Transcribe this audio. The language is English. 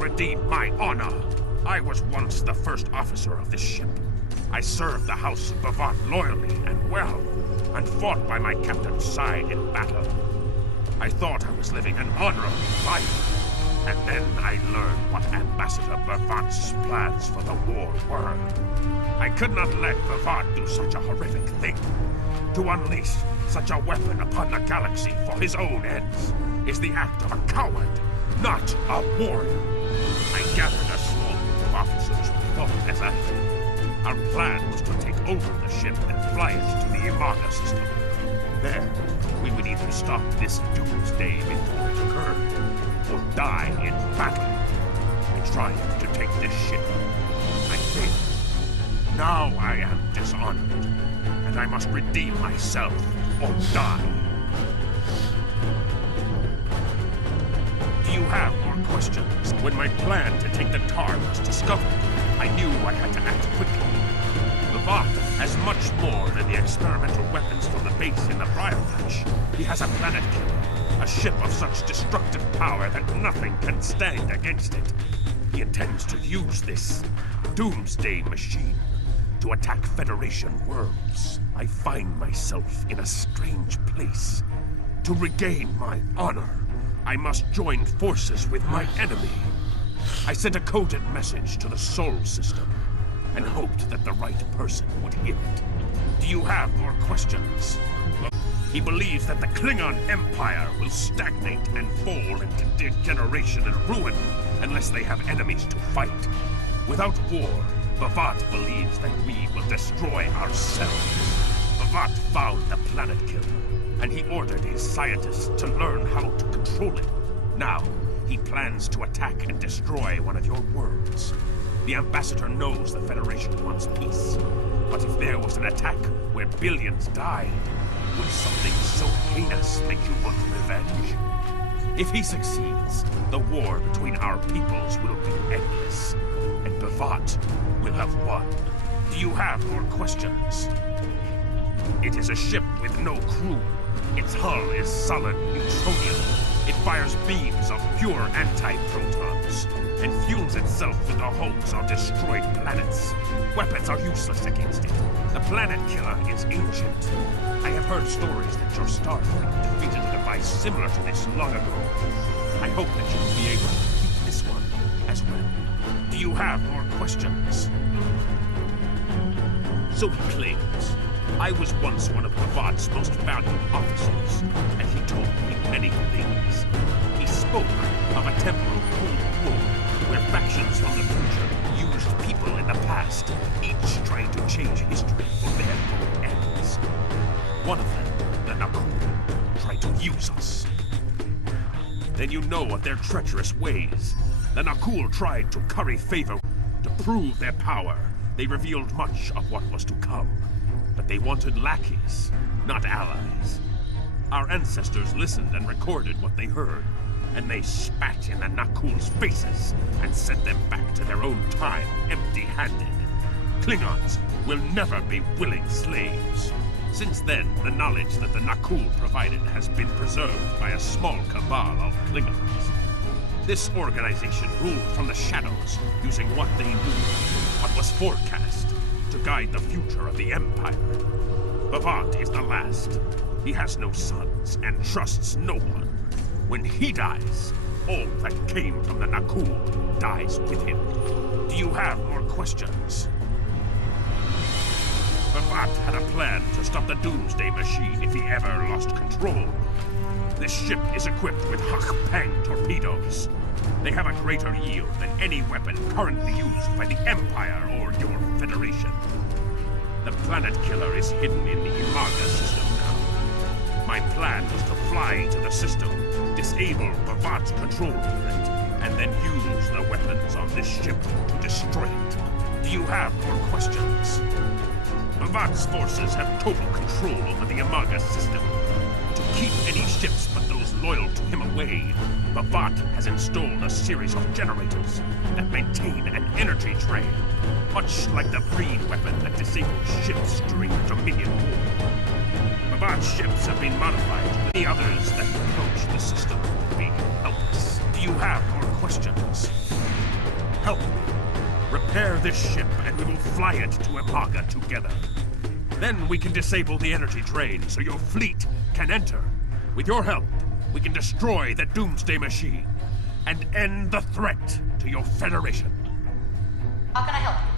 redeem my honor. I was once the first officer of this ship. I served the House of Ballod loyally and well, and fought by my captain's side in battle. I thought I was living an honorable life, and then I learned what Ambassador Ballod's plans for the war were. I could not let Ballod do such a horrific thing. To unleash such a weapon upon the galaxy for his own ends is the act of a coward, not a warrior. I gathered a small group of officers who fought as I did. Our plan was to take over the ship and fly it to the Imaga system. There, we would either stop this doomsday before it occurred, or die in battle. I tried to take this ship. I failed. Now I am dishonored, and I must redeem myself or die. Do you have more questions? When my plan to take the tar was discovered, I knew I had to act quickly. Ballod has much more than the experimental weapons from the base in the Briar Patch. He has a planet killer, a ship of such destructive power that nothing can stand against it. He intends to use this doomsday machine to attack Federation worlds. I find myself in a strange place. To regain my honor, I must join forces with my enemy. I sent a coded message to the Sol system and hoped that the right person would hear it. Do you have more questions? He believes that the Klingon Empire will stagnate and fall into degeneration and ruin unless they have enemies to fight. Without war, Ballod believes that we will destroy ourselves. Ballod found the planet killer, and he ordered his scientists to learn how to control it. Now, he plans to attack and destroy one of your worlds. The Ambassador knows the Federation wants peace, but if there was an attack where billions died, would something so heinous make you want revenge? If he succeeds, the war between our peoples will be endless, and Ballod will have won. Do you have more questions? It is a ship with no crew. Its hull is solid neutronium. It fires beams of pure anti-protons and fuels itself with the hulks of destroyed planets. Weapons are useless against it. The planet killer is ancient. I have heard stories that your Starfleet defeated a device similar to this long ago. I hope that you will be able to defeat this one as well. Do you have more questions? So he claims. I was once one of Ballod's most valued officers, and he told me many things. He spoke of a temporal Cold War, where factions from the future used people in the past, each trying to change history for their own ends. One of them, the Nakul, tried to use us. Then you know of their treacherous ways. The Nakul tried to curry favor. To prove their power, they revealed much of what was to come. But they wanted lackeys, not allies. Our ancestors listened and recorded what they heard, and they spat in the Nakul's faces and sent them back to their own time empty-handed. Klingons will never be willing slaves. Since then, the knowledge that the Nakul provided has been preserved by a small cabal of Klingons. This organization ruled from the shadows, using what they knew, what was forecast, to guide the future of the Empire. Ballod is the last. He has no sons and trusts no one. When he dies, all that came from the Nakul dies with him. Do you have more questions? Ballod had a plan to stop the Doomsday Machine if he ever lost control. This ship is equipped with Hak-Pang torpedoes. They have a greater yield than any weapon currently used by the Empire or your Federation. The planet killer is hidden in the Imaga system now. My plan was to fly to the system, disable Ballod's control unit, and then use the weapons on this ship to destroy it. Do you have more questions? Ballod's forces have total control over the Imaga system. To keep any ships but those loyal to him away, Ballod has installed a series of generators that maintain an energy trail, much like the breed weapon that disables ships during the Dominion War. Ballod's ships have been modified. The others that approach the system will be helpless. Do you have more questions? help me. Repair this ship, and we will fly it to Ipaga together. Then we can disable the energy drain so your fleet can enter. With your help, we can destroy the Doomsday Machine and end the threat to your Federation. How can I help you?